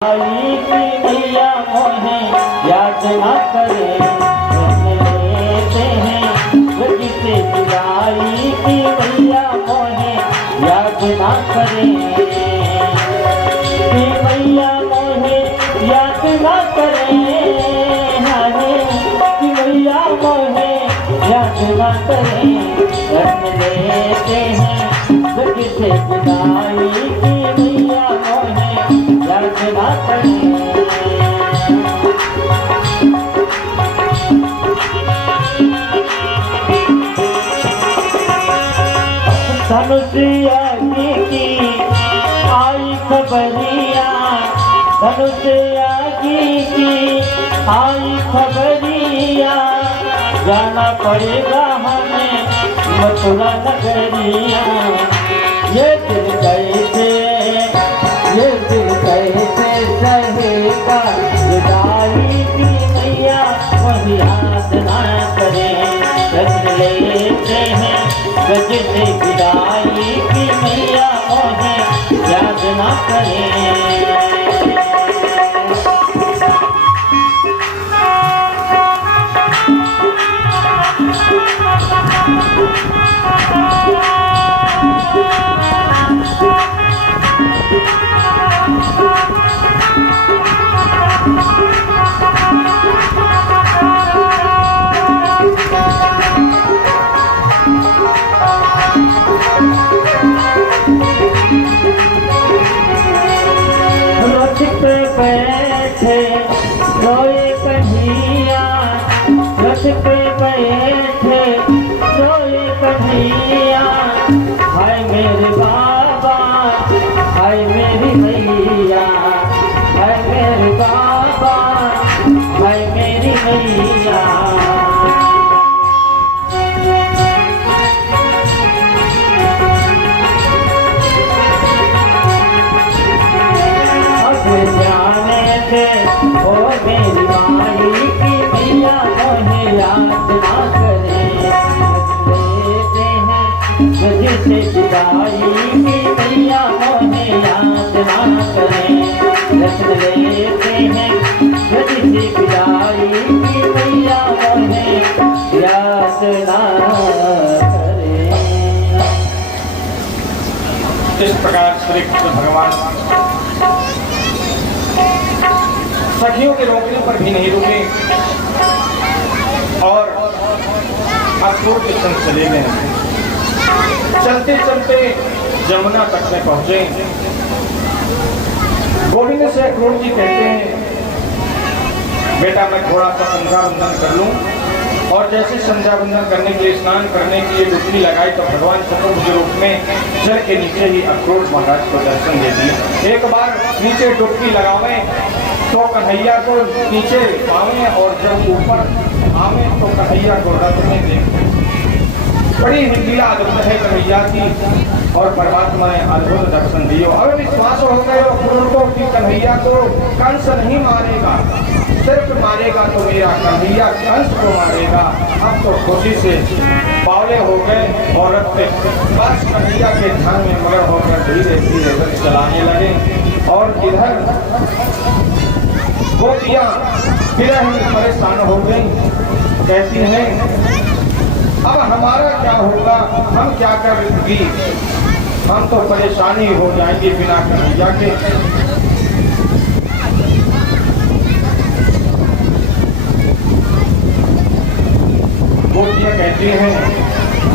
आई की मैया मोहे याद ना करे लेते हैं जिसे जुदाई की मैया मोहे याद ना करे कि मैया मोहे याद ना करे हरे कि मैया मोहे याद ना करे लेते हैं जिसे जुदाई की मैया मोहे याद ना करे। धनुषिया की आई खबरिया धनुषिया की आई खबरिया जाना पड़ेगा हमें मथुरा नगरिया। ये दिल कैसे सहेगा जुदाई की मैया वही याद ना करे लेते हैं गज से जुदाई की मैया वही याद ना करे। बैठे रोए कन्हैया रथ पे बैठे रोए कन्हैया हाय मेरे बाबा हाय मेरी मैया हाय मेरे बाबा हाय मेरी मैया। ओ मेरी माई की मैया मोहे याद ना करे लेते हैं जिसे जुदाई की मैया मोहे याद ना करे लेते हैं जिसे जुदाई की मैया मोहे याद ना करे। इस प्रकार श्री कृष्ण भगवान सखियों के रोकने पर भी नहीं रुके और अक्रूर के संग चले गए। चलते चलते जमुना तट में पहुंचे। गोविंद से अक्रूर जी कहते हैं बेटा मैं थोड़ा सा संध्या वंदन कर लूं। और जैसे संध्या वंदन करने के लिए स्नान करने के लिए डुबकी लगाई तो भगवान चतुर्भुज रूप में जल के नीचे ही अक्रूर महाराज को दर्शन दे दिए। एक बार नीचे डुबकी लगावे तो कन्हैया को नीचे पावे और जब ऊपर आवे तो कन्हैया को रथ में देखे। बड़ी लीला अद्भुत है कन्हैया की और परमात्मा ने अद्भुत दर्शन दियो। अब विश्वास हो गए अक्रूर को कि कन्हैया को कंस नहीं मारेगा, सिर्फ मारेगा तो मेरा कन्हैया कंस को मारेगा। अब तो खुशी से बावले हो गए और रथ पे बस कन्हैया के ध्यान में मगन होकर धीरे धीरे रथ चलाने लगे। और इधर गोपियां विरह में परेशान हो गई। कहती हैं अब हमारा क्या होगा, हम क्या करेंगी, हम तो परेशानी हो जाएंगे बिना कन्हैया के। गोपियां कहती हैं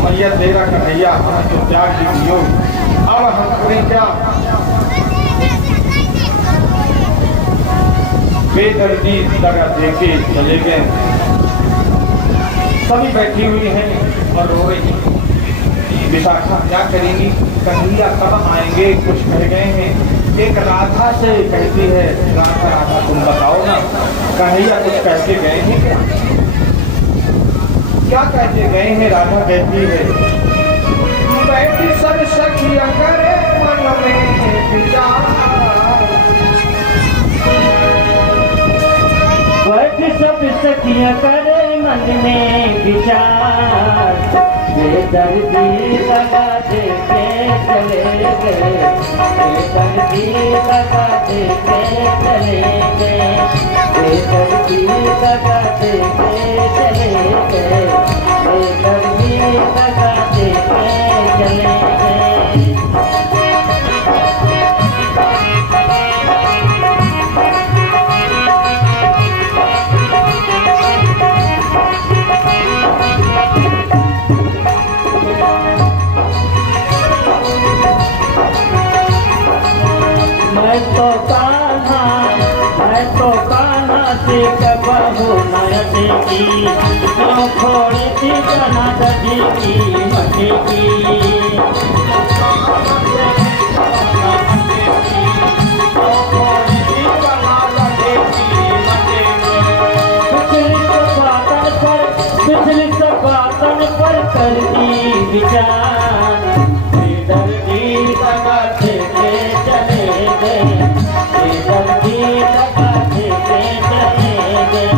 मैया तेरा कन्हैया हमें तो त्याग दीजिए, अब हम करें क्या। बेदर्दी तरह देके चले गए। सभी बैठी हुई हैं और रो रही हैं। विशाखा क्या करेंगी, कन्हैया कब आएंगे, कुछ कह गए हैं। एक राधा से कहती है राधा तुम बताओ ना कन्हैया कुछ कह के गए हैं क्या, क्या कहते गए हैं। राधा कहती है बैठी सब सखियां करे मन में विचार, बैठ सब सखियां करे मन में विचार। बेदर्दी लगा दे के चले गए, बेदर्दी लगा दे के चले गए, बेदर्दी लगा दे के चले गए, बेदर्दी लगा दे के चले गए। मैं तो कान्हा से कबहू न देखी, क्यों खोड़ी थी कान्हा दधी की मटी की। पिछली सबातन पर कर दी विचार, बेदर्दी लगा दे के चले गए, बेदर्दी लगा दे के चले गए।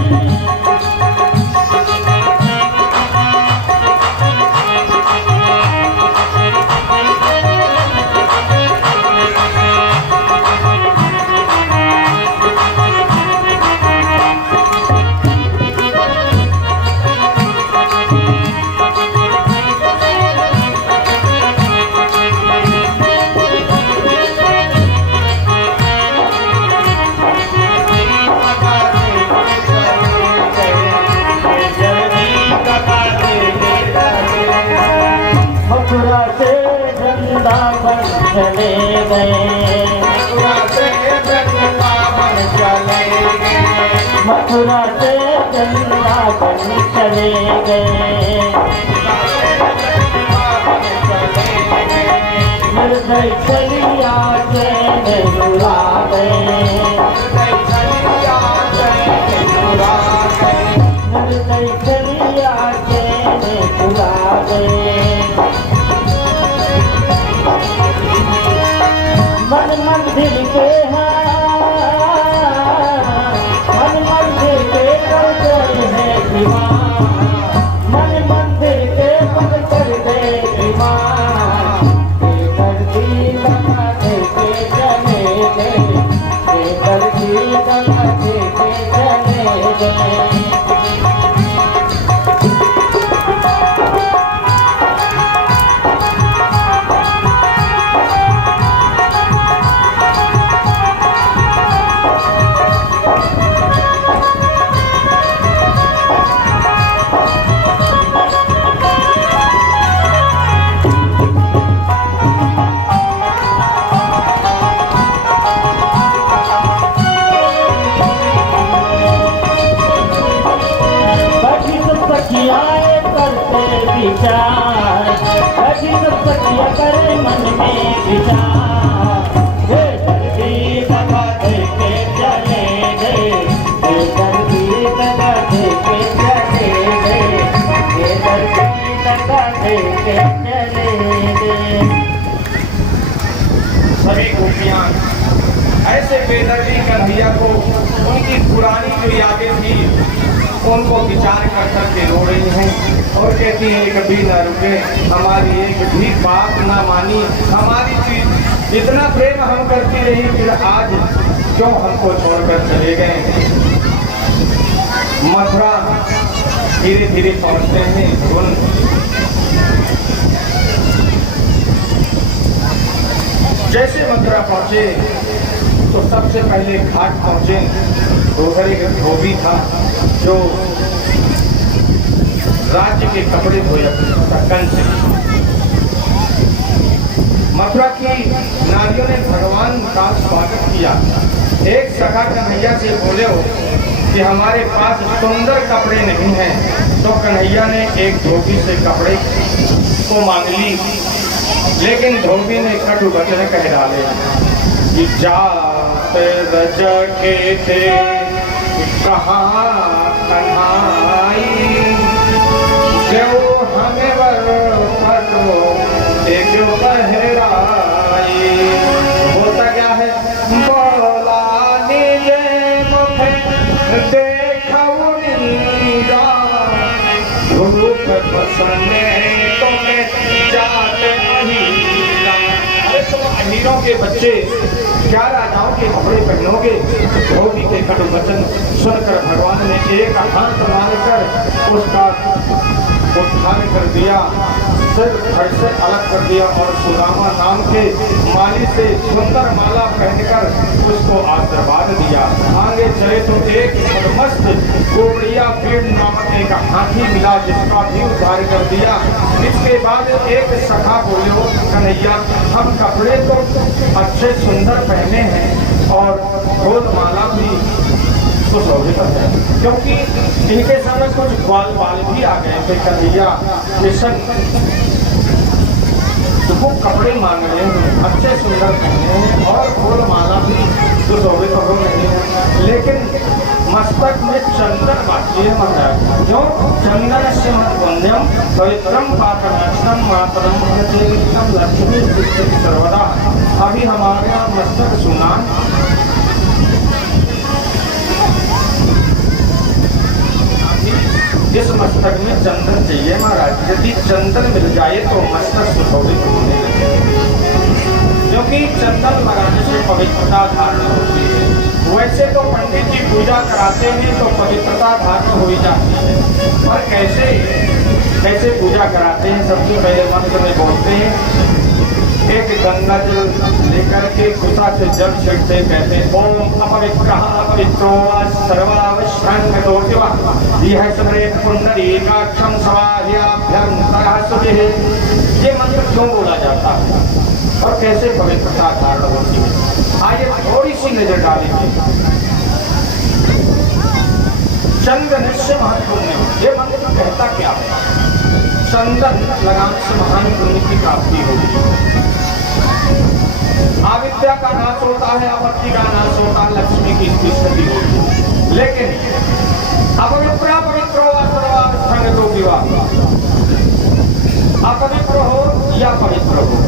मथुरा से वृंदावन चले गए, मथुरा से वृंदावन चले गए, मथुरा से वृंदावन चले गए। निर्दय चलिया के रुला गए, निर्दय चलिया के रुला गए। मन मंदिर के मन मंदिर के कर गए हैं दीवान, मन मंदिर के बंद कर गए दीवान। बेदर्दी लगा दे के चले गए, बेदर्दी लगा दे के चले गए। सखियाए करते विचार, अजी सब सखिया करे मन में विचार। बेदर्दी लगा दे के चले गए, बेदर्दी लगा दे के चले गए, बेदर्दी लगा दे के चले गए। सभी गोपियां ऐसे बेदर्दी कन्हैया को उनकी पुरानी जो यादें थी उनको विचार कर करके रो रही हैं और कहती हैं कभी ना रुके, हमारी एक भी बात ना मानी, हमारी चीज इतना प्रेम हम करती रही, फिर आज क्यों हमको छोड़कर चले गए। मथुरा धीरे धीरे पहुंचते हैं उन जैसे मथुरा पहुंचे तो सबसे पहले घाट पहुंचे, उधर एक धोबी था जो राज्य के कपड़े धोया कंस। मथुरा की नारियों ने भगवान का स्वागत किया। एक सखा कन्हैया से बोले हो कि हमारे पास सुंदर कपड़े नहीं हैं, तो कन्हैया ने एक धोबी से कपड़े को मांग ली, लेकिन धोबी ने कटु वचन कह डाले कि जात रज के थे कहाँ कन्हाई, जो हमें कटो एक पहराई। होता क्या है, बोला नीले मुखे देखा धूप बसने तो जात अहीरा। अरे तुम अमीरों के बच्चे क्या राजाओं के कपड़े पहनोगे? धोबी के कटु वचन सुनकर भगवान ने एक हाथ मारकर उसका उद्धार कर दिया, सिर धड़ से अलग कर दिया और सुदामा नाम के माली से सुंदर माला पहनकर उसको आशीर्वाद दिया। आगे चले तो एक मस्त गोबड़िया पेड़ नामक एक हाथी मिला जिसका भी उद्धार कर दिया। इसके बाद एक सखा बोले, कन्हैया हम कपड़े तो अच्छे सुंदर पहने हैं और गोद माला भी तो शोभित है, क्योंकि इनके समय कुछ ग्वाल बाल भी आ गए थे। कन्हैया तो वो कपड़े मांग रहे हैं, अच्छे सुंदर पहने हैं और फूल माला भी सुशोभित हो रही है, लेकिन मस्तक में चंदन बाकी है। महाराज जो चंदन से पुण्यम पवित्रम पापनाशनम मातरम भजते लक्ष्मी सर्वदा। अभी हमारे यहाँ मस्तक सुना इस मस्तक में चंदन चाहिए महाराज। यदि चंदन मिल जाए तो मस्तक सुशोभित होने लगे, क्योंकि चंदन लगाने से पवित्रता धारण होती है। वैसे तो पंडित जी पूजा कराते हैं तो पवित्रता धारण हो ही जाती है, पर कैसे पूजा कराते हैं? सबसे पहले मंत्र में बोलते हैं, एक गंगा जल लेकर के कुसा से जल छिड़ते कहते ओम अपवित्रः अपवित्रो सर्वावश्रांतो शिवा यह स्मरेत पुंडरीकाक्षं समाह्याभ्यन्तरः स्तुतिः। ये मंत्र क्यों बोला जाता है और कैसे पवित्रता धारण होती है? आइए थोड़ी सी नजर डालेंगे। चंदन से महत्वपूर्ण है ये मंत्र कहता क्या है? चंदन लगाने से महान पुण्य की प्राप्ति होगी, अविद्या का नाश होता है, आपत्ति का नाश होता है, लक्ष्मी की स्थिति होती। लेकिन अपवित्र विवाह अपवित्र हो या पवित्र हो,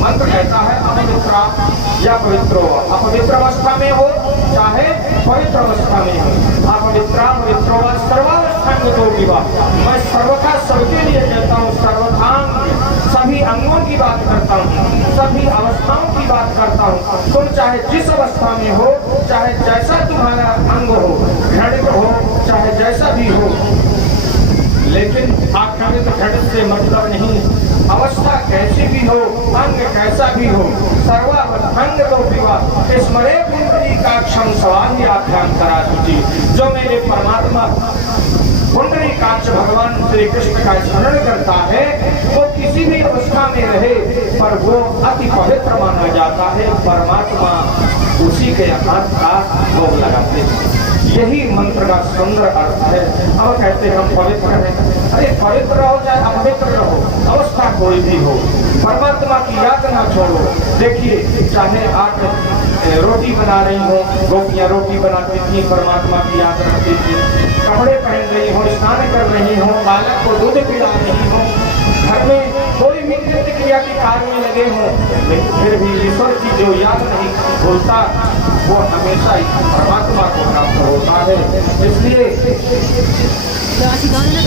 मंत्र कहता है अपवित्र या पवित्र हो। अपवित्र अवस्था में हो चाहे पवित्र अवस्था में हो, अपवित्र पवित्र सर्वावस्था विवाह। मैं सर्वथा सबके लिए कहता हूँ, सर्वथांग सभी अंगों की बात करता हूँ, सभी अवस्थाओं की बात करता हूँ। तुम चाहे जिस अवस्था में हो, चाहे जैसा तुम्हारा अंग हो, घृणित हो चाहे जैसा भी हो, लेकिन आक्रमित घृणित से मतलब नहीं। अवस्था कैसी भी हो, अंग कैसा भी हो, सर्वावस्थांग तो विवाह स्मरे पुंडरीकाक्षं समाह्याभ्यन्तरः स्तुतिः। जो मेरे परमात्मा पुंडरीकाक्ष भगवान श्री कृष्ण का स्मरण करता है वो किसी भी अवस्था में रहे पर वो अति पवित्र माना जाता है। परमात्मा उसी के हाथ का भोग लगाते हैं। यही मंत्र का सुंदर अर्थ है। अब कहते हैं हम पवित्र हैं। अरे पवित्र रहो चाहे अपवित्र रहो, अवस्था कोई भी हो, परमात्मा की याद ना छोड़ो। देखिए चाहे आप रोटी बना रही हो, गोपियां रोटी बनाती थी, परमात्मा की याद रखती थी। कपड़े पहन रही हो, स्नान कर रही हो, बालक को दूध पिला रही हो, घर में कोई भी नित्य क्रिया के कार्य में लगे हो, लेकिन फिर भी ईश्वर की जो याद नहीं भूलता वो हमेशा ही परमात्मा को प्राप्त होता है। इसलिए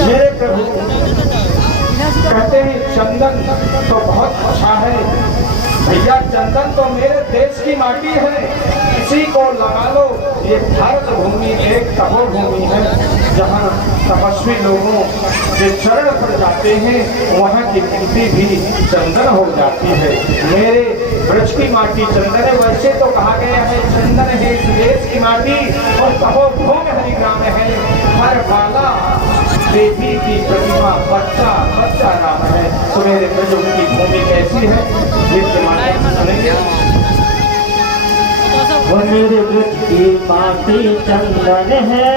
मेरे प्रभु कहते हैं चंदन तो बहुत अच्छा है भैया, चंदन तो मेरे देश की माटी है, इसी को लगा लो। ये भारत भूमि एक तपोभूमि है जहाँ तपस्वी लोगों के चरण पर जाते हैं, वहाँ की मिट्टी भी चंदन हो जाती है। मेरे ब्रज की माटी चंदन है। वैसे तो कहा गया है चंदन है इस देश की माटी और तपोभूमि हरिग्राम है। हर बाला देवी की प्रतिमा बच्चा बच्चा नाम है। तो मेरे ब्रज की भूमि कैसी है वो मेरे ब्रज की माटी चंदन है,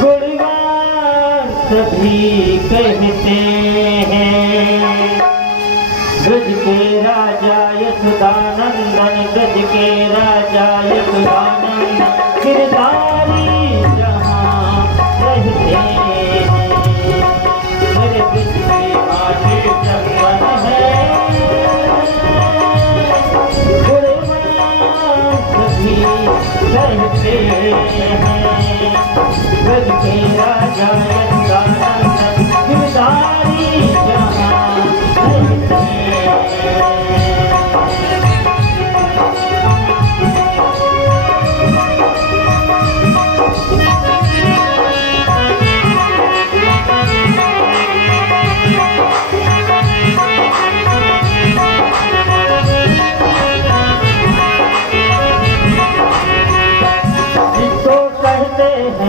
गुणगान सभी कहते हैं। ब्रज के राजा यशोदानंदन, ब्रज के राजा यशोदानंदन गिरधारी जहाँ रहते हैं। मेरे ब्रज की माटी चंदन है, कहते हैं। ब्रज के राजा यशोदानंदन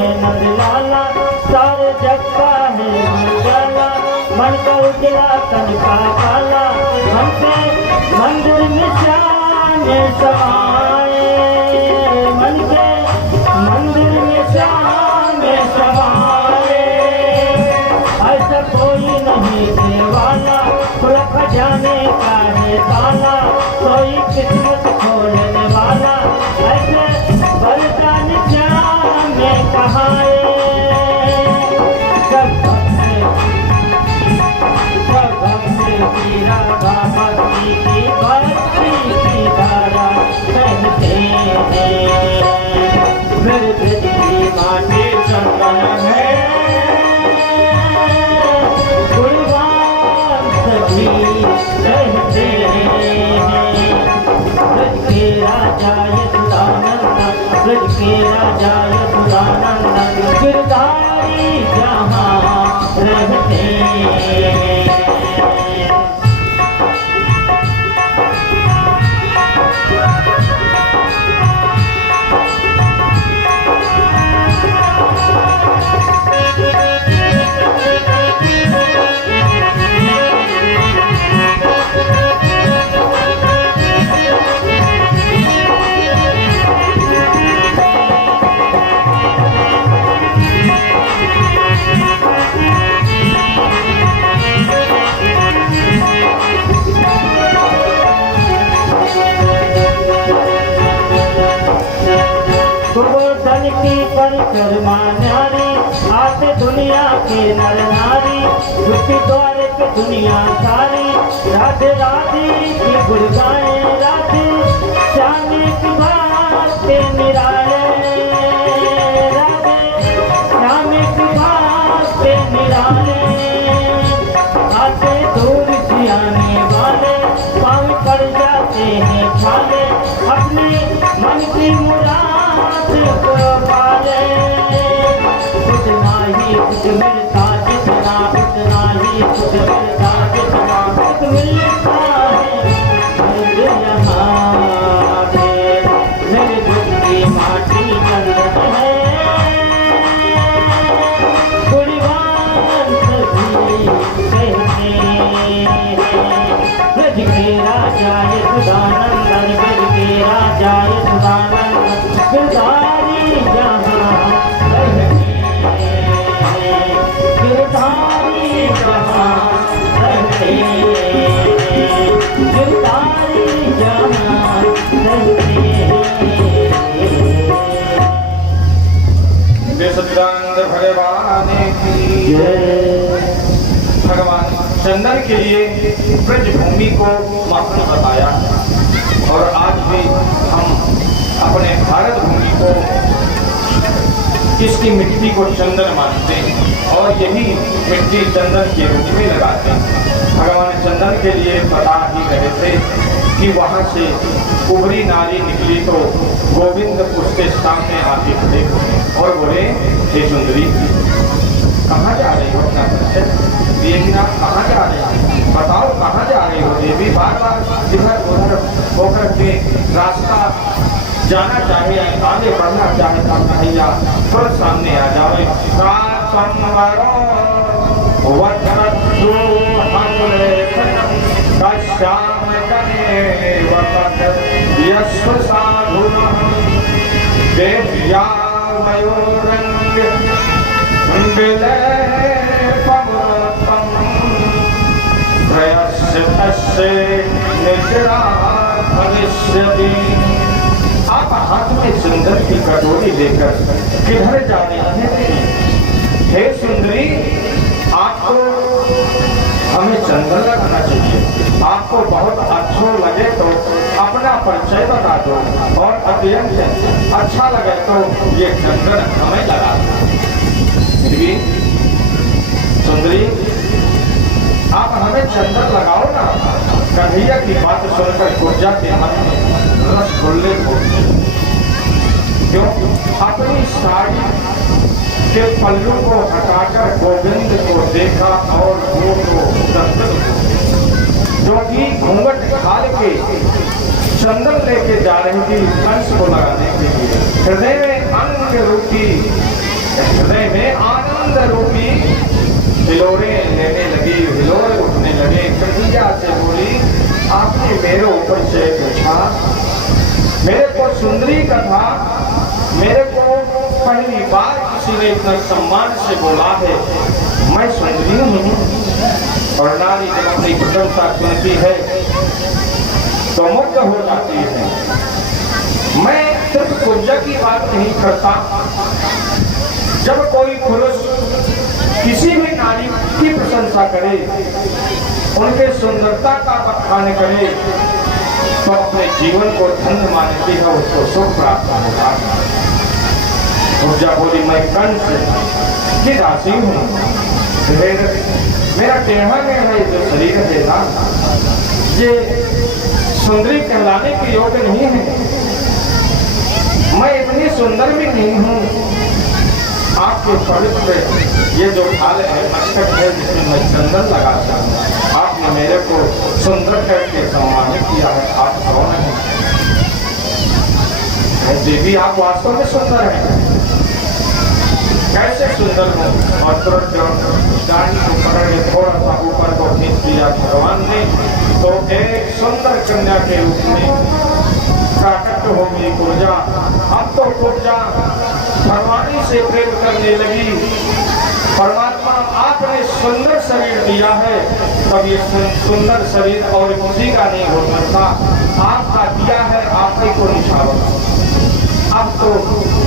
है नर लाला, सारे जग का है उजाला, मन का उजला तन का काला, हमसे मंदिर में श्याम समाए, मन के मंदिर में श्याम समाए। ऐसा कोई नहीं देवाला, खुल खजाने का है ताला, कोई किस्मत खोलने वाला, ऐसे बलिदान श्याम ने कहाए। जब भक्त की राधा भक्ति की धारा बहते हैं, मेरे दिल की माटी चंदन है, गुणवान सभी रहते हैं। ब्रज के राजा यशोदानंद, ब्रज के राजा यशोदानंद, गिरधारी जहाँ रहते हैं। गोवर्धन की परिक्रमा न्यारी, आते दुनिया के नर नारी, दुखी द्वारे पे दुनिया सारी, राधे राधे की गुण गाए, राधे श्याम की बातें निराले, राधे श्याम की बातें निराले। आते दूर से आने वाले, पाँव पड़ जाते हैं छाले, अपने मन की मुराद को पाले। कुछ नाही कुछ मिलता जितना, उतना ही कुछ मिलता जितना, कुछ मिलता है यहाँ पे। मेरे दिल की माटी चंदन है, गुणवान सभी कहते हैं। ब्रज के राजा यशोदानंद, ब्रज के राजा यशोदानंद, गिरधारी जहाँ रहते हैं, गिरधारी जहाँ रहते हैं, गिरधारी जहाँ रहते हैं। सच्चिदानंद भगवान की भगवान चंदन के लिए ब्रज भूमि को महत्व बताया, और आज भी हम अपने भारत भूमि को, इसकी मिट्टी को चंदन मानते हैं और यही मिट्टी चंदन के रूप में लगाते हैं। भगवान चंदन के लिए बता ही रहे थे कि वहाँ से कुबरी नारी निकली तो गोविंद उसके सामने आके खड़े हुए और बोले, हे सुंदरी, कहाँ जा रही हो अपना परिचय? देखना कहाँ जा रही हो, बताओ कहाँ जा रही हो? देवी बार बार इधर उधर होकर के रास्ता जाना चाहे, आगे बढ़ना चाहे तो कन्हैया तुरंत सामने आ जाए। आप हाथ में चंदन की कटोरी लेकर किधर जा रहे हैं? हे सुंदरी, आपको हमें चंदन लगाना चाहिए। आपको बहुत अच्छा लगे तो अपना परिचय बता दो, और अत्यंत अच्छा लगे तो ये चंदन हमें लगा दो। सुंदरी, आप हमें चंदन लगाओ ना। कन्हैया की बात सुनकर गुर्जा के मन में रसगुल्ले फूटे। क्यों? अपनी साड़ी के पल्लू को हटाकर गोविंद को देखा और वो तो जो कि घूंघट खाल के चंदन लेके जा रही थी कंस को लगाने के लिए। हृदय में अंग रूपी हृदय में आनंद रूपी हिलोरे लेने लगी, हिलोरे उठने लगे। कन्हैया से बोली, आपने मेरे ऊपर से पूछा, मेरे को सुंदरी का था, मेरे को पहली बार किसी ने इतना सम्मान से बोला है। मैं सुंदरी हूँ। और नारी जब अपनी प्रशंसा सुनती है तो मुग्ध हो जाती है। मैं सिर्फ पूजा की बात नहीं करता। जब कोई पुरुष किसी भी नारी की प्रशंसा करे, उनके सुंदरता का बखान करे, तो अपने जीवन को धन्य मानती है, उसको सुख प्राप्त होता है। पूजा बोली, मैं कंस की दासी हूँ। मेरा टेढ़ा मेढ़ा जो शरीर है ना, ये सुंदरी कहलाने के योग्य नहीं है। मैं इतनी सुंदर भी नहीं हूँ। आपके पवित्र ये जो थाल है, मस्तक है, जिसमें मैं चंदन लगाता हूँ, आपने मेरे को सुंदर करके सम्मानित किया है। आप कौन है? देवी, आप वास्तव में सुंदर हैं। कैसे सुंदर हो? और तुरंत दाढ़ी को पकड़ के थोड़ा सा ऊपर को खींच दिया भगवान ने, तो एक सुंदर कन्या के रूप में प्रकट हो गई पूजा। अब तो पूजा भगवान से प्रेम करने लगी। परमात्मा, आपने सुंदर शरीर दिया है, तब ये सुंदर शरीर और किसी का नहीं हो सकता। आपका दिया है, आप ही को निछावर। अब तो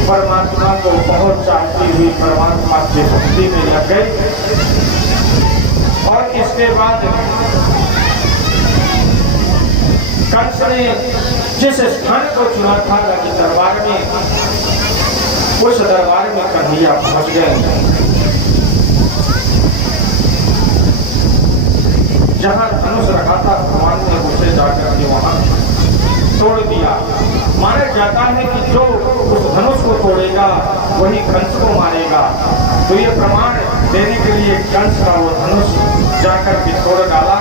परमात्मा को बहुत चाहती हुई परमात्मा की भक्ति में लग गई। और इसके बाद कंस ने जिस स्थान को चुना था राज दरबार में, उस दरबार में कन्हैया पहुंच गए, जहां धनुष रखा था भगवान ने उसे जाकर के वहां तोड़ दिया। माना जाता है कि जो उस धनुष को तोड़ेगा वही कंस को मारेगा। तो ये प्रमाण देने के लिए कंस का वो धनुष जाकर के तोड़ डाला।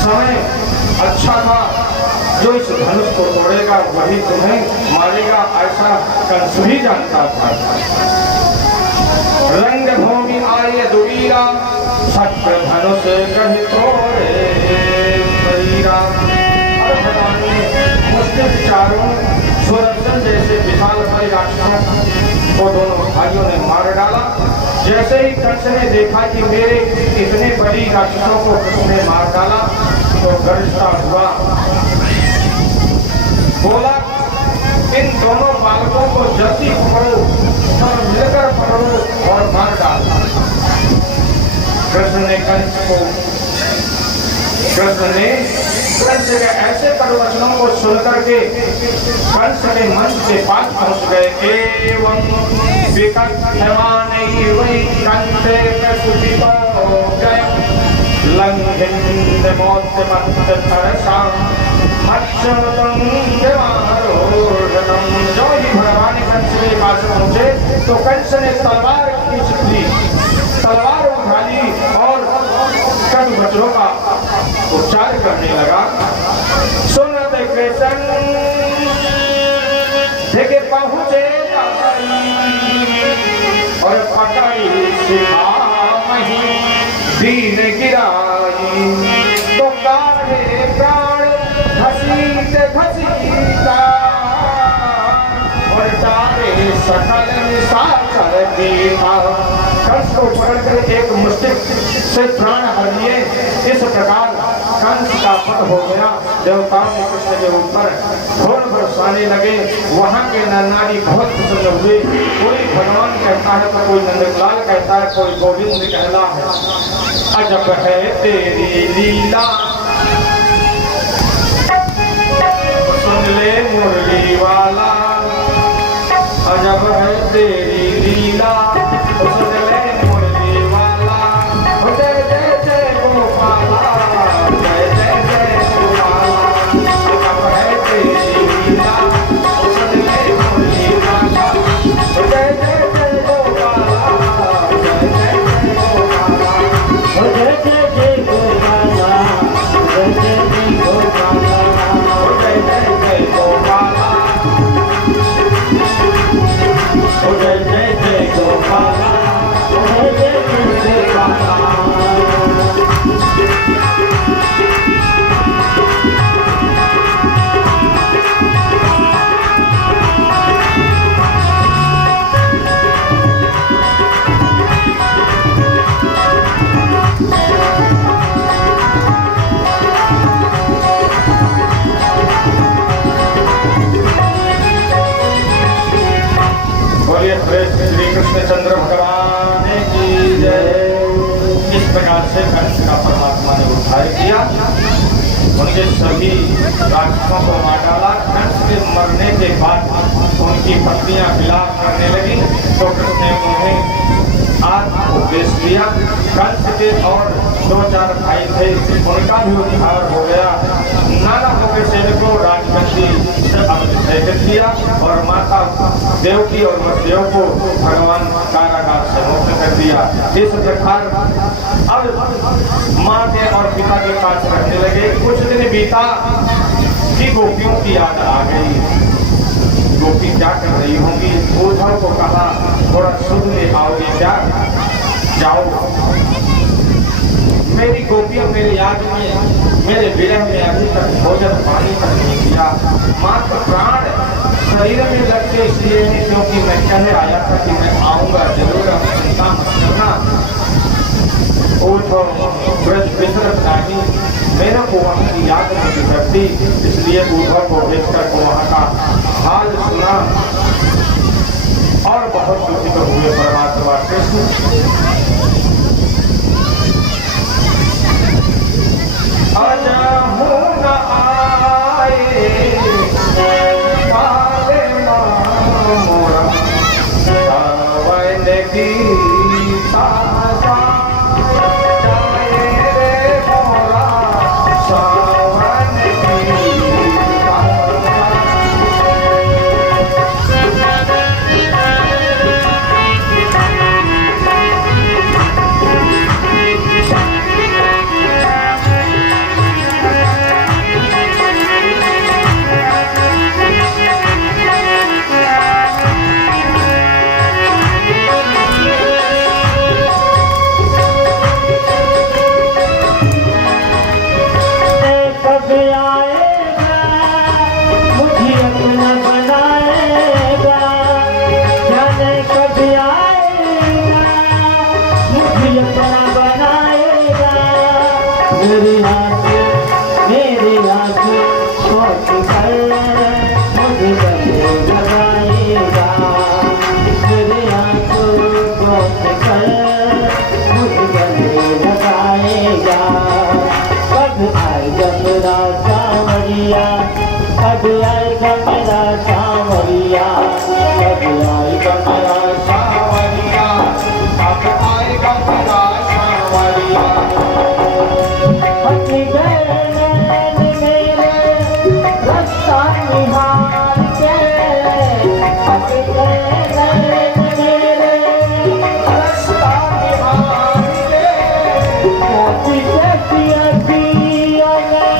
समय अच्छा था, जो इस धनुष को तोड़ेगा वही तुम्हें मारेगा, ऐसा कंस भी जानता था। रंग भूमि आये दुवीरा, शक्र धनुष कहि तोड़े शरीरा। मुस्लिम चारों सुदर्शन जैसे विशाल बड़े राक्षसों को दोनों भाइयों ने मार डाला। जैसे ही कंस ने देखा कि मेरे इतने बड़ी राक्षसों को उसने मार डाला, तो गर्जता हुआ बोला, इन दोनों बालकों को जल्दी पकड़ो, सब मिलकर पकड़ो और मार डालो। कृष्ण के ऐसे प्रवचनों को सुनकर के कंस के मंच के पास पहुंच गए। एवं विकथमाने वै कंसे प्रसुतितो गयम् लंघिन्द मौत्यमत्त तरसां मत्स्यमुतं विमारोहणम्। जो ही भगवान कंस के पास पहुंचे तो कंस ने तलवार खींच ली, तलवार उठा ली और कटु वचनों का उच्चार करने लगा। सुनत कृष्ण देखे पहुंचे और पकड़ी सिपाही दीन गिराई, तो काढ़े प्राण घसीट घसीटा और डाले सकल निशाचर दीपा। कंस को पकड़कर एक मुष्टिक से प्राण हर लिए। इस प्रकार कंस का पद हो गया। देवताओं ने कृष्ण के ऊपर धूल बरसाने लगे। वहां के नर नारी बहुत प्रसन्न हुए। कोई भगवान कहता है तो कोई नंदलाल कहता है, कोई गोविंद कहला है। अजब है तेरी लीला, सुन ले मुरली वाला। अजब है तेरी लीला, सुन ले मुरली वाला। जय जय जय गोपाला, जय जय जय गोपाला। अजब है तेरी लीला, सुन ले मुरली वाला। जय जय जय गोपाला, जय जय जय गोपाला। जय जय जय गोपाला, सुदामा को मार डाला। कंस के मरने के बाद उनकी पत्नियां विलाप करने लगी तो कृष्ण ने उन्हें आत्मोपदेश दिया। कंस के और 2-4 भाई थे, उनका भी उद्धार हो गया। नाना होकर सैनिकों राजगद्दी से अभिषेक किया और माता देवकी और वसुदेव को भगवान कारागार से मुक्त कर दिया। इस प्रकार अब माँ के और पिता के पास रहने लगे। कुछ दिन बीता कि गोपियों की याद आ गई। गोपी क्या कर रही होंगी? उद्धव को कहा थोड़ा शुद्ध ले आओगे क्या? जाओ। मेरी गोपियों मेरी याद में मेरे विरह में अभी तक भोजन पानी तक नहीं किया। मात्र प्राण शरीर में लगते इसलिए नहीं क्योंकि मैं कह आया था कि मैं आऊंगा जरूर, अब चिंता मत करना। उद्धव ब्रज विसरत नहीं, मेरे को वहाँ की याद नहीं करती, इसलिए उद्धव को देखकर को वहाँ का हाल सुना और बहुत दुखित हुए परमात्मा कृष्ण। अब आएगा मेरा सांवरिया, अब आएगा मेरा सांवरिया, अब आएगा मेरा सांवरिया। हट गए नैन मेरे रास्ता निहार के, हट गए नैन मेरे रास्ता निहार के। कैसी कैसी अखियों में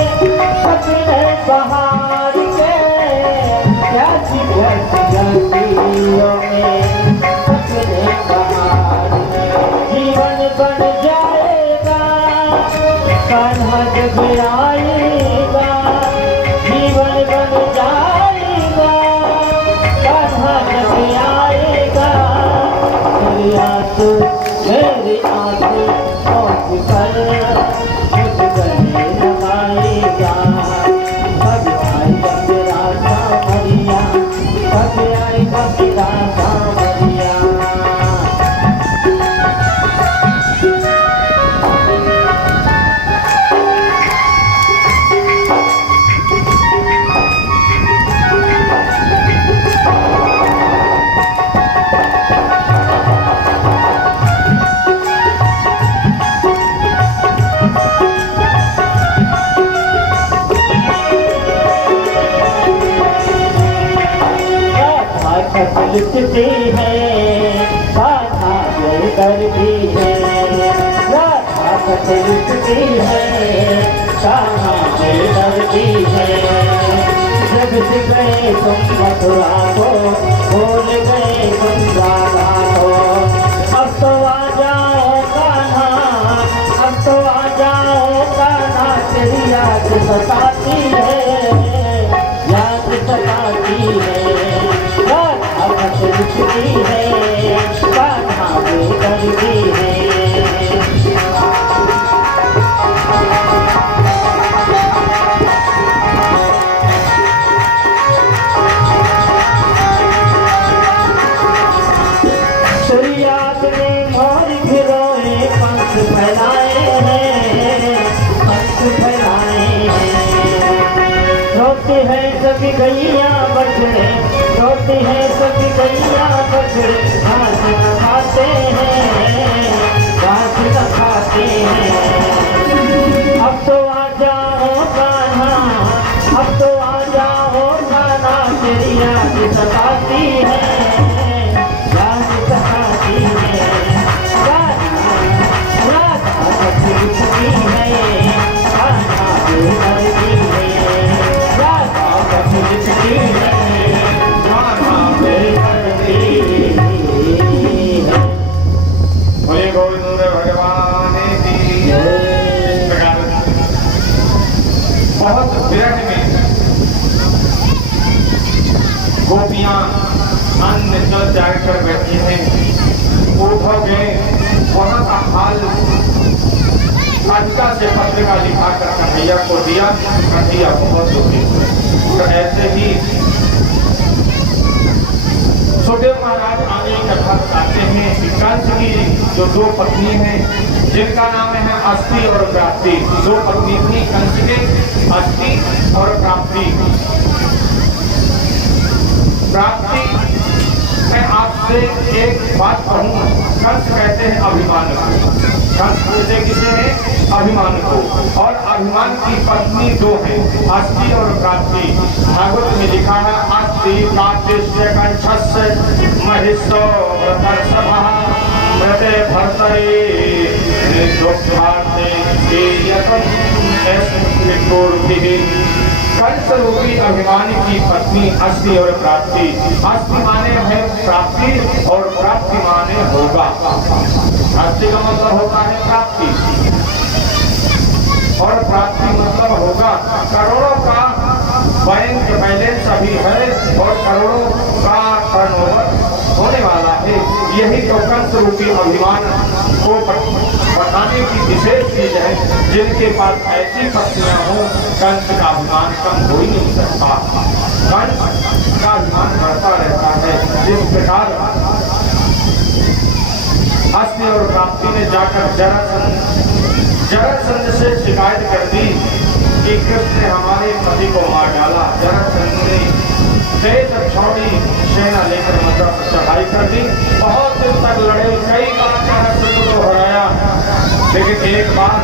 सपने बहार के, कैसी कैसी अखियों में सपने बहार के। जीवन बन जाएगा कान्हा जब आएगा, जीवन बन जाएगा कान्हा जब आएगा। मेरी आंसू मेरी आंसू पहुँच कर मुझ गले लगाएगा। कब आएगा मेरा सांवरिया, कब आएगा मेरा सांवरिया। लिखती है गाथा जय करती है, राधा कथ लिखती है गाथा जय करती है। जब से गए तुम मथुरा को, भूल गए तुम राधा को, अब तो आ जाओ कान्हा, अब तो आ जाओ कान्हा। तेरी याद सताती है, याद सताती है। लिखती है गाथा वो करती है। सूर्यास्त ने मोर घिरोए पंख फैलाए हैं, पंख फैलाए हैं। सभी गैया बछड़े, रोती है सभी गैया बछड़े, घास न खाते हैं, घास न खाते हैं। अब तो आ जाओ कान्हा, अब तो आ जाओ कान्हा, तेरी याद सताती है, याद सताती है। राधा बचती है, कान्हा बेदर्दी है, राधा बचती है, कान्हा बेदर्दी है। बोले गोविंद भगवान की जय। बहुत विरह में गोपियां अन्न जल त्याग कर बैठी हैं। उठो गए, वहां का हाल राधिका से पत्रिका लिखा कर कन्हैया को दिया। कन्हैया बहुत दुखी हुए। तो ऐसे ही सुखदेव महाराज आगे कथा बताते हैं कि कंस की जो दो पत्नी हैं, जिनका नाम है अस्थि और प्राप्ति, दो पत्नी थी कंस के, अस्थि और प्राप्ति। प्राप्ति, मैं आपसे एक बात कहूँ, कंस कहते हैं अभिमान को। कंस कहते किसे है? अभिमान को। और अभिमान की पत्नी दो हैं, अस्थि और प्राप्ति। भागवत में लिखा है अस्थि प्राप्तिश्च कंठस्य महिषो व्रतर्षभा मृते भर्तरे दुःखार्ते कंस रूपी अभिमान की पत्नी अस्थि और प्राप्ति। अस्थि माने है प्राप्ति और प्राप्ति माने होगा। अस्थि का मतलब होता है प्राप्ति और प्राप्ति मतलब होगा। करोड़ों का बैंक बैलेंस अभी है और करोड़ों का टर्नओवर होने वाला है। यही तो कंस रूपी अभिमान को बताने की विशेष चीज है। जिनके पास ऐसी पत्नियां हो, कंस का अभिमान कम हो ही नहीं सकता। कंस का अभिमान बढ़ता रहता है। जिस प्रकार अस्थि और प्राप्ति ने जाकर जरासंध से शिकायत कर दी कि कृष्ण ने हमारे पति को मार डाला। जरासंध ने तेज छौड़ी सेना लेकर मथुरा पर चढ़ाई कर दी। बहुत दिन तक लड़े, कई बार जरासंध को हराया, लेकिन एक बार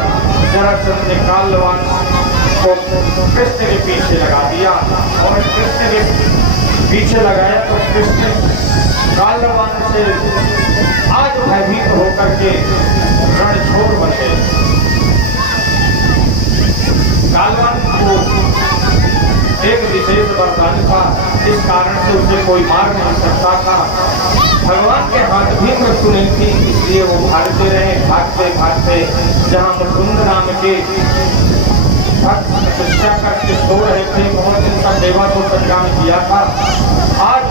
जरासंध ने कालवान को कृष्ण के पीछे लगा दिया और कृष्ण के पीछे लगाया तो कृष्ण कालवान से आज भयभीत होकर के रणछोड़ बन गए। कालवान को एक विशेष वरदान था, इस कारण से उसे कोई मार नहीं सकता था। भगवान के हाथ भी मृत्यु नहीं थी, इसलिए वो भागते रहे, भागते भागते जहाँ मुकुंद नाम के भक्त तपस्या करके सो रहे थे, बहुत दिन तक देवा को संग्राम किया था। आज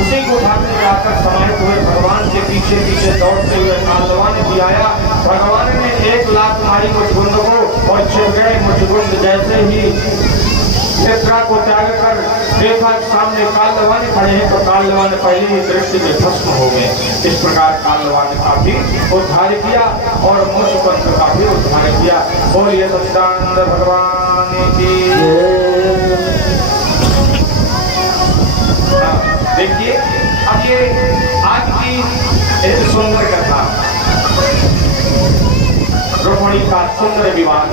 उसी को उठाने जाकर समाहित हुए भगवान के पीछे पीछे दौड़ते हुए कालवान भी आया। भगवान ने एक लात मारी मुचकुंद को और छिप गए। मुचकुंद जैसे ही नेत्रा को त्याग कर देखा सामने कालवान खड़े हैं तो कालवान पहले ही दृष्टि में भस्म हो गए। इस प्रकार कालवान का भी उद्धार किया और मुचकुंद का भी उद्धार किया। बोलिए सच्चिदानंद भगवान की। देखिए अब ये आज की एक सुंदर कथा, रुक्मिणी का सुंदर विवाह।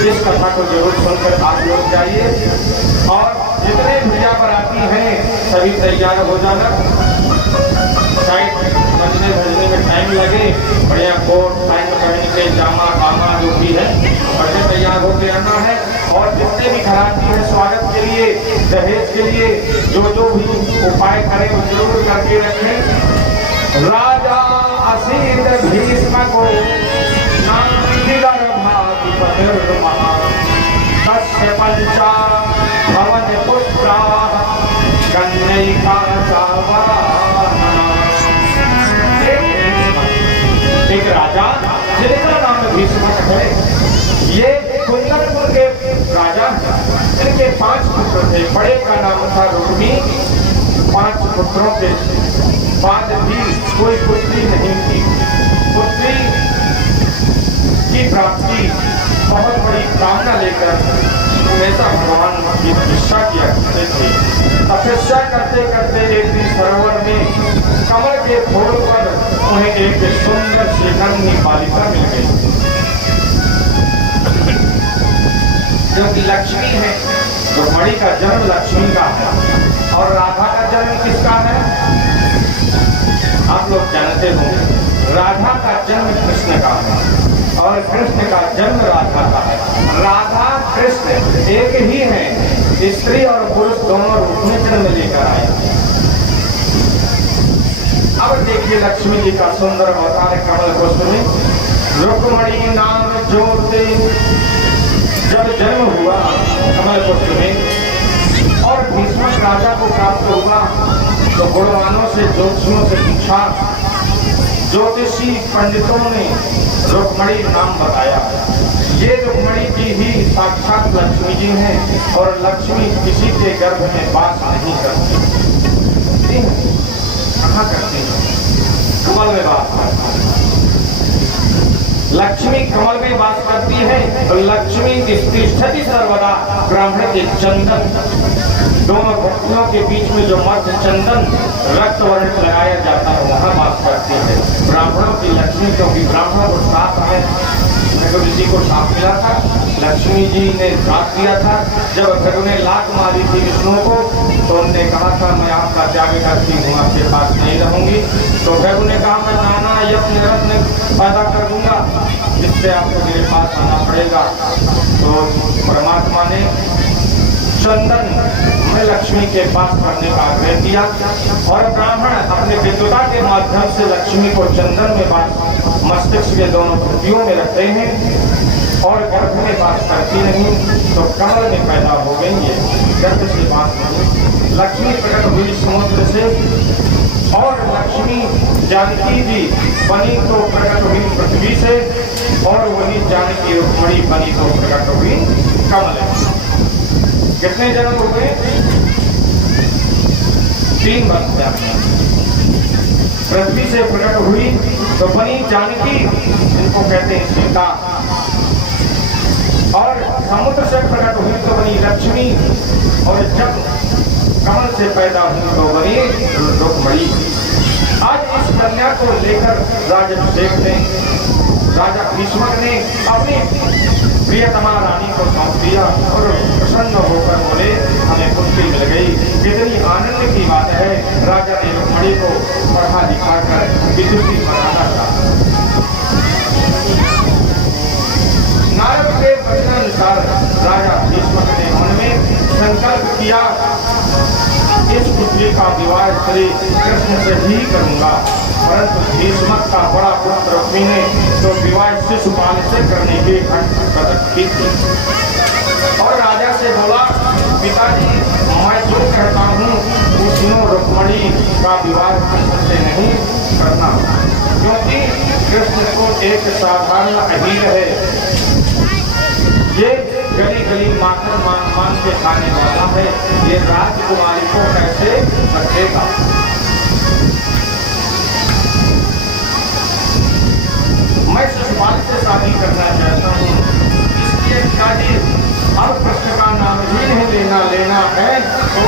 इस कथा को जरूर सुनकर आप लोग जाइए और जितने भैया बराती हैं सभी तैयार हो जाना। शायद बजने भजने में टाइम लगे, बढ़िया कोट पैंट पहन के जामा बामा जो भी है बड़े तैयार होकर आना है। और जितने भी घराती हैं स्वागत के लिए, दहेज के लिए जो भी उपाय करें वो जरूर करके रखें। राजा असीत भीष्म को तस्य पंचा भवन पुत्रा कन्यैका एक राजा जिनका नाम भीष्म है। ये कुंदनपुर के राजा, इनके 5 पुत्र थे। बड़े का नाम था रुक्मी। 5 पुत्रों के बाद भी कोई पुत्री नहीं थी। पुत्री की प्राप्ति बहुत बड़ी कामना लेकर हमेशा भगवान की तपस्या किया करते थे। तपस्या करते करते एक दिन सरोवर में कमल के फूल पर उन्हें एक सुंदर सी नन्ही बालिका मिल गई, जो कि लक्ष्मी है। रुक्मिणी का जन्म लक्ष्मी का है और राधा का जन्म किसका है? आप लोग जानते होंगे। राधा का जन्म कृष्ण का है और कृष्ण का जन्म राधा का है। राधा कृष्ण एक ही है, स्त्री और पुरुष दोनों रूप में जन्म लेकर आए। अब देखिए लक्ष्मी जी का सुंदर अवतार कमल को सुने। रुक्मिणी नाम जोते जब जन्म हुआ कमल को सुने और भीष्मक राजा को प्राप्त हुआ तो गुणवानों से ज्योतिषियों से पूछा। ज्योतिषी पंडितों ने रुक्मिणी नाम बताया। ये रुक्मिणी जी ही साक्षात लक्ष्मी जी हैं और लक्ष्मी किसी के गर्भ में वास नहीं करती। कहाँ करती है? कमल में वास करती है। लक्ष्मी कमल में वास करती है तो लक्ष्मी तिष्ठति सर्वदा ब्राह्मण के चंदन, दोनों भक्तियों के बीच में जो मध्य चंदन रक्त वर्ण लगाया जाता है वहां वास करती है। ब्राह्मणों की लक्ष्मी, क्योंकि ब्राह्मणों को साथ में भृगु जी को साथ मिला था, लक्ष्मी जी ने साथ दिया था। जब भृगु ने लात मारी थी विष्णु को तो उन्होंने कहा था मैं आपका त्याग करती हूँ, आपके पास नहीं रहूंगी। तो भृगु ने कहा मैं नाना यज्ञ रत्न पैदा कर दूंगा जिससे आपको मेरे पास आना पड़ेगा। तो परमात्मा ने चंदन में लक्ष्मी के पास पढ़ने का आग्रह किया और ब्राह्मण अपने विद्वता के माध्यम से लक्ष्मी को चंदन में बात मस्तिष्क के दोनों भूतियों में रखते हैं और गर्भ में बात करती नहीं तो कमल में पैदा हो गई। ये गर्भ से बात नहीं। लक्ष्मी प्रकट हुई समुद्र से और लक्ष्मी जानकी जी बनी तो प्रकट हुई पृथ्वी से और वही जानकी रुक्मिणी बनी तो प्रकट हुई कमल में। कितने जन्म हो गए? 3 वर्ष। पृथ्वी से प्रकट हुई तो बनी जानकी, इनको कहते हैं सीता, और समुद्र से प्रकट हुई तो बनी लक्ष्मी, और जब कमल से पैदा हुई तो बनी रुक्मिणी। आज इस कन्या को लेकर राजाभिषेक ने राजा भीष्मक ने अपनी प्रियतमा रानी को सौंप दिया और प्रसन्न होकर बोले हमें पुत्री मिल गई। कितनी आनंद की बात है। राजा ने रुक्मिणी को पढ़ा लिखा कर विदुषी बनाना था। नारद के वचनानुसार राजा भीष्मक ने मन में संकल्प किया इस पुत्री का विवाह श्री कृष्ण से ही करूंगा। परंतु भीष्मक का बड़ा पुत्र रुक्मी ने तो विवाह शिशुपाल से करने की की थी और राजा से बोला पिताजी मैं जो कहता हूँ उसमें रुक्मिणी का विवाह कृष्ण से नहीं करना, क्योंकि कृष्ण को एक साधारण अहीर है, ये गली गली माखन मान के खाने वाला है, ये राजकुमारी को कैसे रखेगा। मैं शिशुपाल से शादी करना चाहता हूँ, इसलिए पिताजी अब कृष्ण का नाम ही नहीं लेना है तो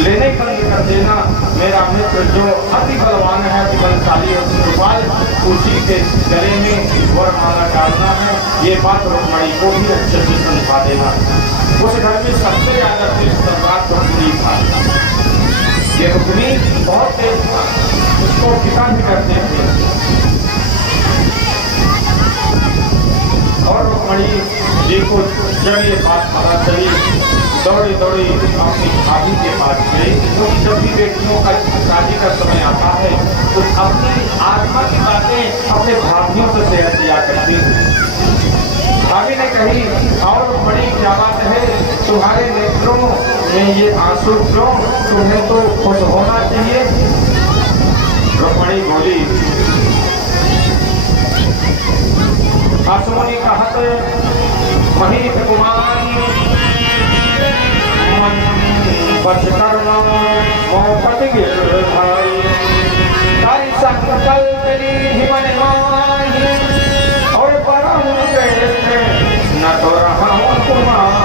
लेने बंद कर देना। मेरा मित्र जो अति बलवान है, अति बलशाली है शिशुपाल, उसी के गले में वरमाला डालना है। ये बात रुक्मिणी को भी अच्छे से समझा देना। उस घर में सबसे ज्यादा बात रुक्मिणी था। ये रुक्मिणी बहुत तेज था, उसको पिता भी करते थे और रुक्मिणी जी को जब ये बात पता चली दौड़ी दौड़ी अपनी भाभी के पास गई। तो जब भी बेटियों का शादी का समय आता है तो अपनी आत्मा की बातें अपने भाभियों से शेयर किया करती थी। भाभी ने कही और बड़ी क्या बात है, तुम्हारे नेत्रों में ये आंसू क्यों, तुम्हें तो खुश होना चाहिए। रुक्मिणी बोली आसुमुनि कहत महीत कुमारी मन बच करना मोहपत गिरधारी तारी संकल्प ली मन माही और परम श्रेष्ठ न तो रहा कुमार।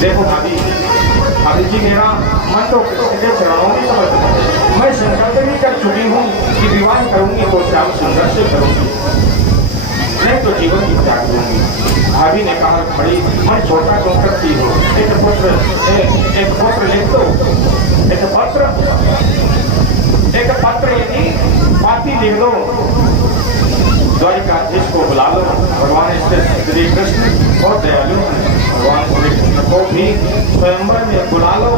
देखो भाभी जी, मेरा मन तो कृष्ण के चरणों में समर्पित है। मैं संकल्प भी कर चुकी हूँ कि विवाह करूंगी तो श्याम सुंदर से करूंगी, नहीं तो जीवन ही त्याग दूंगी। भाभी ने कहा, बड़ी मन छोटा क्यों करती हो, एक पुत्र लिख दो, एक पत्र यदि पाती लिख दो, द्वारिकाधीश को बुला लो। भगवान श्री कृष्ण बहुत दयालु हैं, भगवान श्री कृष्ण को भी स्वयंवर में बुला लो,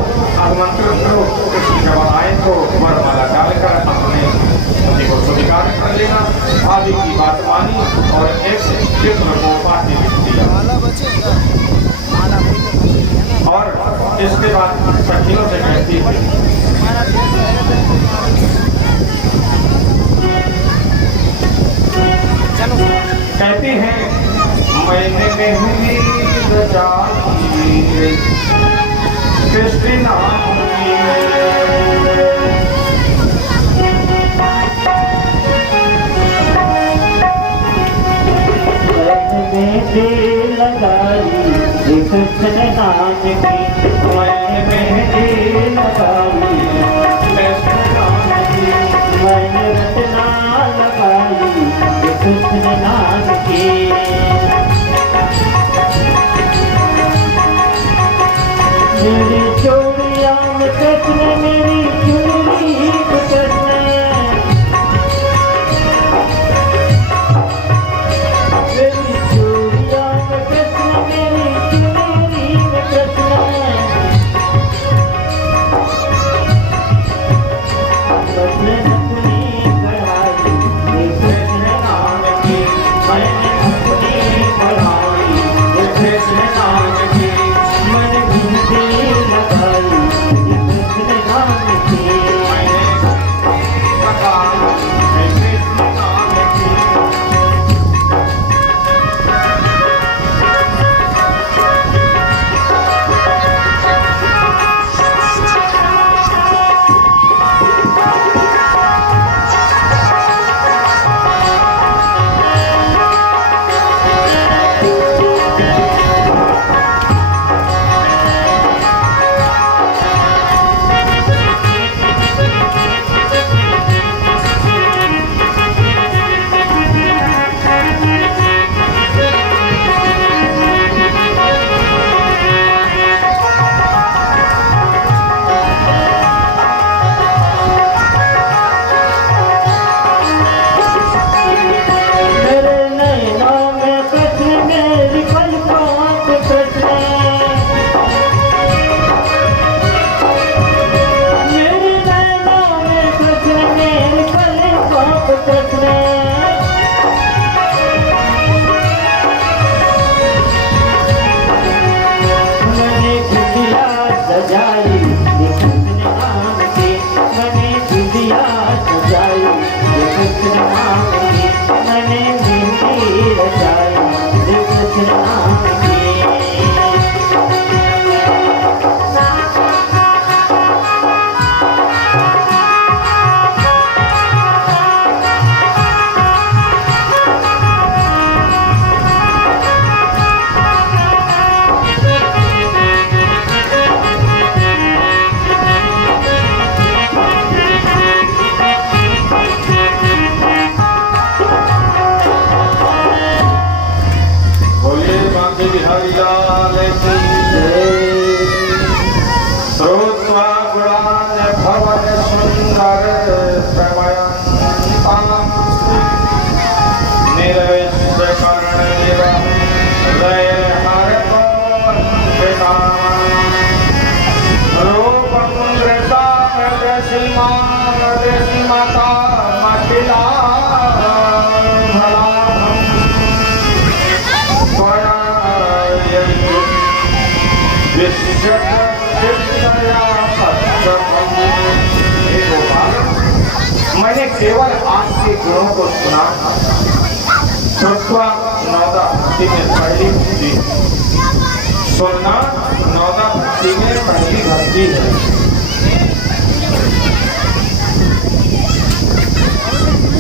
आमंत्रण करो। कृष्ण जब आए तो वरमाला डालकर अपने पति को स्वीकार कर लेना। भाभी की बात मानी और ऐसे कृष्ण को पाती लिख दिया। और इसके बाद सखियों से कहती है, कहती हैं, मैंने मेहंदी रचाई कृष्ण नाम की, मेहंदी लगाई कृष्ण नाम की, मैंने मेहंदी लगाई कृष्ण नाम की, मैंने रचना लगाई कृष्ण नाम की। मेरी चोरिया में कृष्ण, मेरी चुनरी कृष्ण, मेरी चोरिया में कृष्ण, मेरी चुनरी कृष्ण, मैंने अपनी कढ़ाई कृष्ण नाम की, मैंने अपनी कढ़ाई कृष्ण नाम की, मैंने मेहंदी लगाई कृष्ण नाम की, मैंने लगाई कृष्ण नाम की। मेरे नैनों में कृष्ण, मेरी पलकों पे कृष्ण, मेरे नैनों में कृष्ण, मेरी पलकों पे कृष्ण, मैंने बिंदिया सजाई कृष्ण नाम की, मैंने बिंदिया सजाई कृष्ण नाम की, मैंने मेहंदी रचाई कृष्ण नाम की। बोलिए बांके बिहारी लाल की जय। श्रोत्वा गुणान भवन सुंदर प्रमयंता, निर्विश्य कर्ण निव हृदय हर पौंड्रिका, रूपं वृषाम दृश्यमान् माता मखिला मैंने केवल आपके गुणों को सुना, श्रुत्वा नौदा भक्ति में पहली भक्ति, सुनना नौदा भक्ति में पहली भक्ति है।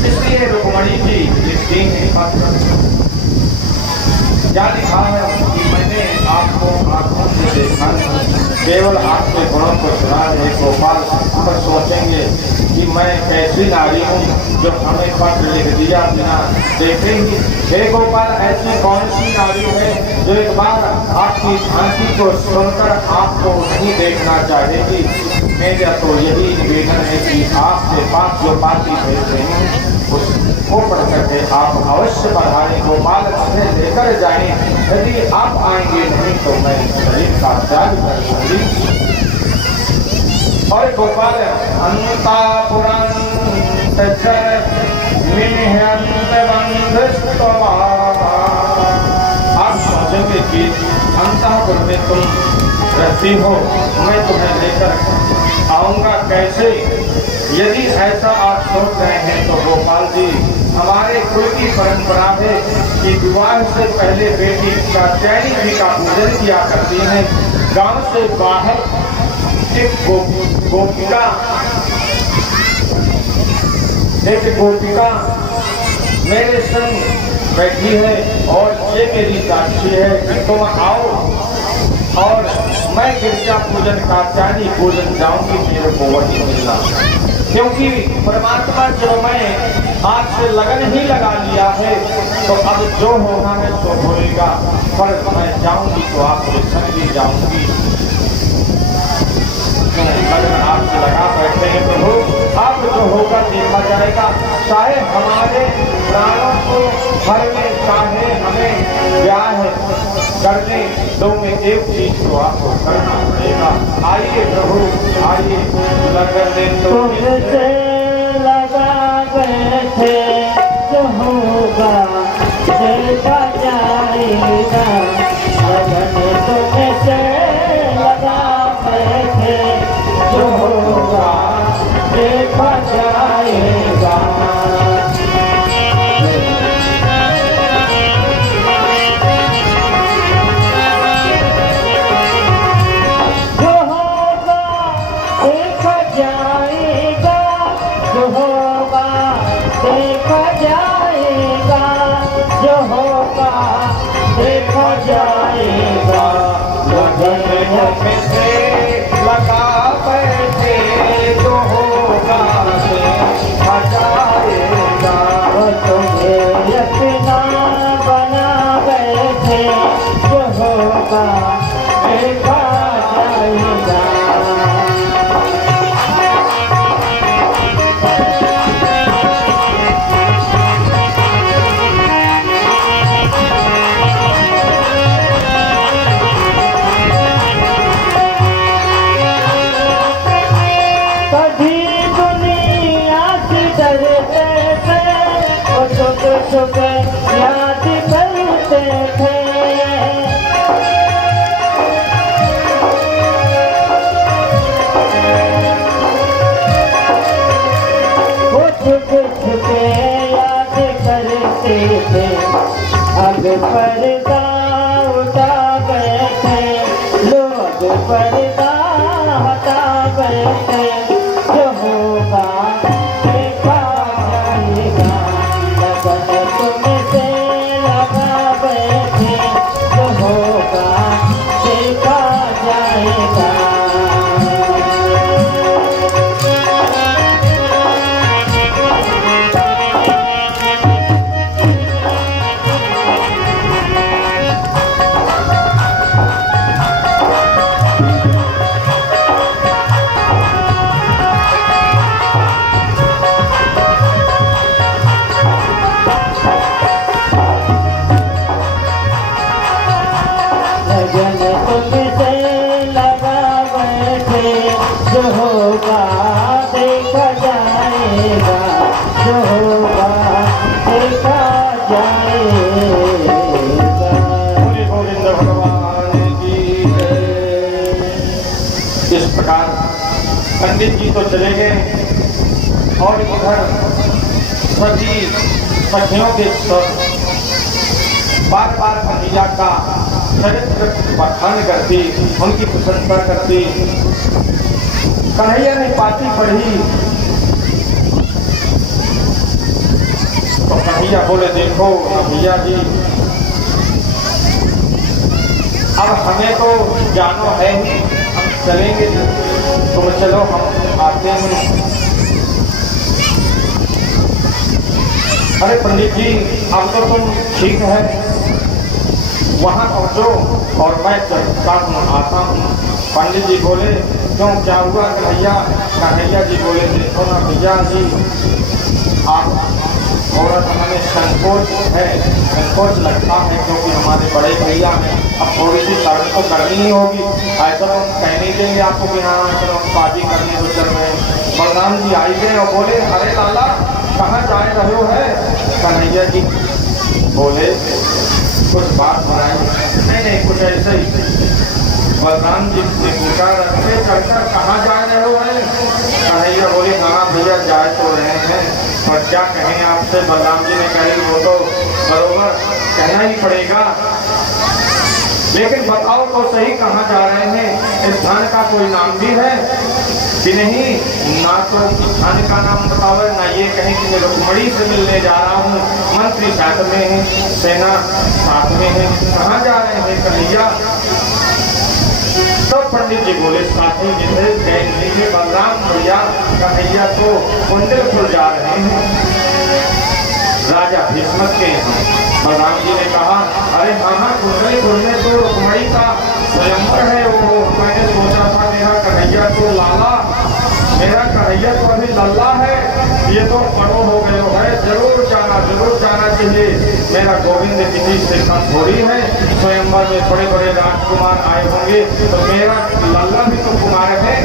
इसलिए रुक्मणी जी लिखती हैं, क्या लिखा है कि मैंने आपको आंखों से देखा केवल आपके गुणों को सुना रहे गोपाल तो सोचेंगे कि मैं कैसी नारी हूँ जो हमें पत्र लिख दिया बिना देखे ही। हे गोपाल, ऐसी कौन सी नारी है जो एक बार आपकी झांकी को सुनकर आपको नहीं देखना चाहेगी। मेरा तो यही निवेदन है कि आपके पास जो बातें भेजते हैं उसको पढ़ करके आप अवश्य पढ़ाएं। गोपाल मुझे लेकर जाएं, यदि आप आएंगे नहीं तो मैं शरीर का त्याग कर दूंगी। और गोपाल अंतापुरं आप सोचेंगे कि अंतापुर में तुम रहती हो, मैं तुम्हें लेकर आऊंगा कैसे। यदि ऐसा आप सोच रहे हैं तो गोपाल जी, हमारे कुल की परंपरा है कि विवाह से पहले बेटी का कात्यायनी जी का पूजन किया करती है। गांव से बाहर एक गोपिका मेरे संग बैठी है और ये मेरी साक्षी है कि तुम आओ और मैं गिरजा पूजन कात्यायनी पूजन जाऊंगी, मेरे को वही मिलना। क्योंकि परमात्मा जो मैं आज से लगन ही लगा लिया है तो अब जो होना है तो होएगा, पर मैं जाऊंगी तो आपके संग ही जाऊंगी। लगन आपसे लगा बैठे हैं प्रभु, अब जो होगा देखा जाएगा। चाहे हमारे प्राणों को भरने, चाहे हमें ब्याह करने, दो में एक चीज तो आपको करना पड़ेगा। आइए प्रभु आइए, लगन तुमसे लगा बैठे जो होगा देखा जाएगा। लगन तुमसे लगा बैठे जो होगा देखा जाएगा। जो होगा देखा जाएगा, जो होगा देखा जाएगा, जो होगा देखा जाएगा। लगन से लगा बैठे जो होगा देखा जाएगा। तुम्हें अपना बना बैठे जो होगा देखा जाएगा। कभी दुनिया से डरते थे, वो छुप छुप याद करते थे। वो छुप छुप याद करते थे, अब पर्दा उठा बैठे लोग, पर्दा हटा बैठे जो होगा देखा जाएगा। लगन तुमसे लगा बैठे जो होगा देखा जाएगा। लगन तुमसे लगा बैठे जो होगा देखा जाएगा, जो होगा देखा जाएगा। बोले गोविंद भगवान की जय। इस प्रकार पंडित जी तो चले गए और इधर सभी सखियों के सब बार बार कन्हैया का चरित्र बखान करती, उनकी प्रशंसा करती। कन्हैया ने पाती पढ़ी तो कन्हैया बोले, देखो भैया जी, अब हमें तो जानो है ही, हम चलेंगे तो चलो हम आते हैं। अरे पंडित जी अब तो तुम ठीक है, वहाँ पहुँचो और मैं साथ में आता हूँ। पंडित जी बोले क्यों क्या हुआ कन्हैया? कन्हैया जी बोले देखो ना भैया जी, आप थोड़ा सा हमें संकोच लगता है क्योंकि हमारे बड़े भैया हैं, अब थोड़ी सी शर्म तो करनी ही होगी। ऐसा तो हम कह नहीं देंगे आपको कि हाँ चलो हम शादी करने को चल रहे हैं। बलराम जी आई गए और बोले अरे लाला कहाँ जा रहे हो है? कन्हैया जी बोले कुछ बात बनाई। नहीं कुछ ऐसे ही। बलराम जी ने पूछा रखते चढ़कर कहाँ जा रहे हो है? कन्हैया बोले हाँ भैया जा तो रहे हैं, पर क्या कहें आपसे। बलराम जी ने कही वो तो बरोबर कहना ही पड़ेगा, लेकिन बताओ तो सही कहाँ जा रहे हैं? इस स्थान का कोई नाम भी है कि नहीं? ना तो स्थान का नाम बताओ, ना ये कहें कि मैं रुक्मणी से मिलने जा रहा हूँ, मंत्री साथ में है, सेना साथ में है, कहाँ जा रहे हैं कन्हैया? तो पंडित जी बोले साथी जिसे जैन लीजिए बलराम भैया कन्हैया तो कुंडलपुर जा रहे हैं राजा भीष्म के यहाँ। बलराम जी ने कहा अरे हाँ कुंडलपुर में तो रुक्मणी का स्वयंवर है। वो मैंने सोचा था मेरा कन्हैया तो लाला, मेरा कन्हैया तो अभी लल्ला है, ये तो बड़ो हो गए है, जरूर जाना चाहिए। मेरा गोविंद किसी से कम थोड़ी है, स्वयंवर में बड़े बड़े राजकुमार आए होंगे तो मेरा लल्ला भी तो कुमार है,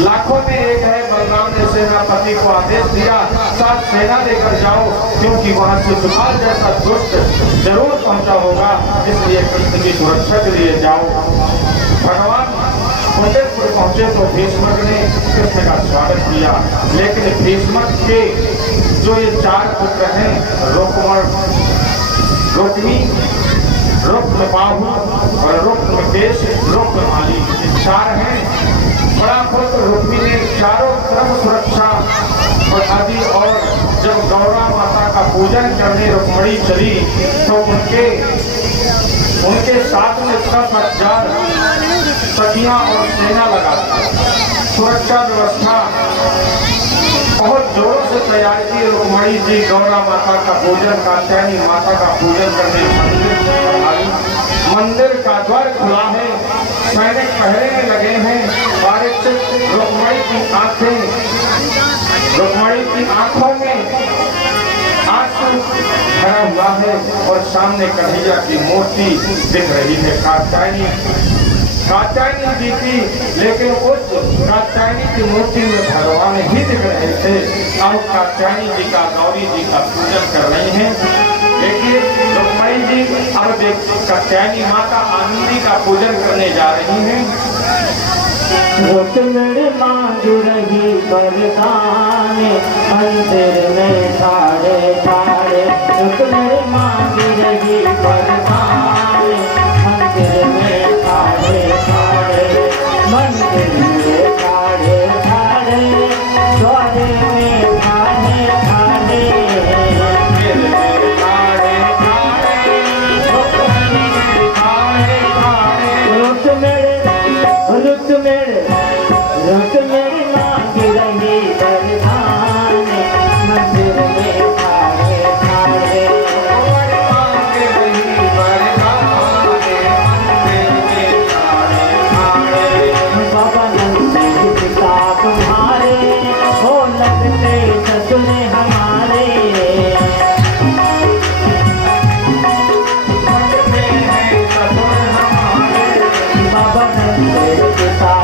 लाखों में एक है। बलराम ने सेनापति को आदेश दिया साथ सेना लेकर जाओ, क्योंकि वहां से सुखाल जैसा दुष्ट जरूर पहुंचा होगा, इसलिए कृष्ण की सुरक्षा के लिए जाओ। भगवान कुंडलपुर पहुंचे तो भीष्मक ने कृष्ण का स्वागत किया, लेकिन भीष्मक के जो ये 4 पुत्र हैं रुक्मी, रुक्मबाहु और रुक्मकेश, रुक्ममाली, 4 हैं। बड़ा पुत्र रुक्मी ने चारों तरफ सुरक्षा बढ़ा दी और जब गौरा माता का पूजन करने रुक्मणी चली तो उनके साथ में 10,000 सखियां और सेना लगा सुरक्षा व्यवस्था बहुत जोरों से तैयार की। रुक्मणी जी गौरा माता का पूजन, कात्यायनी माता का पूजन करने मंदिर का द्वार खुला है, सैनिक पहरे में लगे हैं। रुक्मणी की आंखों में आंसू भरा हुआ है और सामने कन्हैया की मूर्ति दिख रही है कात्यायनी जी की, लेकिन उस कात्यायनी की मूर्ति में भगवान ही दिख रहे थे। अब कात्यायनी जी का, गौरी जी का पूजन कर रही हैं। देखिए रुक्मणी जी अब कात्यायनी माता आनंदी का पूजन करने जा रही हैं। रुक्मणी मांग रही वरदान मंदिर में ठाड़े ठाड़े, रुक्मणी मांग रही वरदान मंदिर में ठाड़े ठाड़े, मंदिर में ठाड़े ठाड़े, द्वारे में ठाड़े ठाड़े, रुक्मणी मांग रही वरदान मंदिर में ठाड़े ठाड़े, बाबा नंदी पिता तुम्हारे हो लगते ससुर हमारे, बाबा नंदी पिता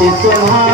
तुम्हारा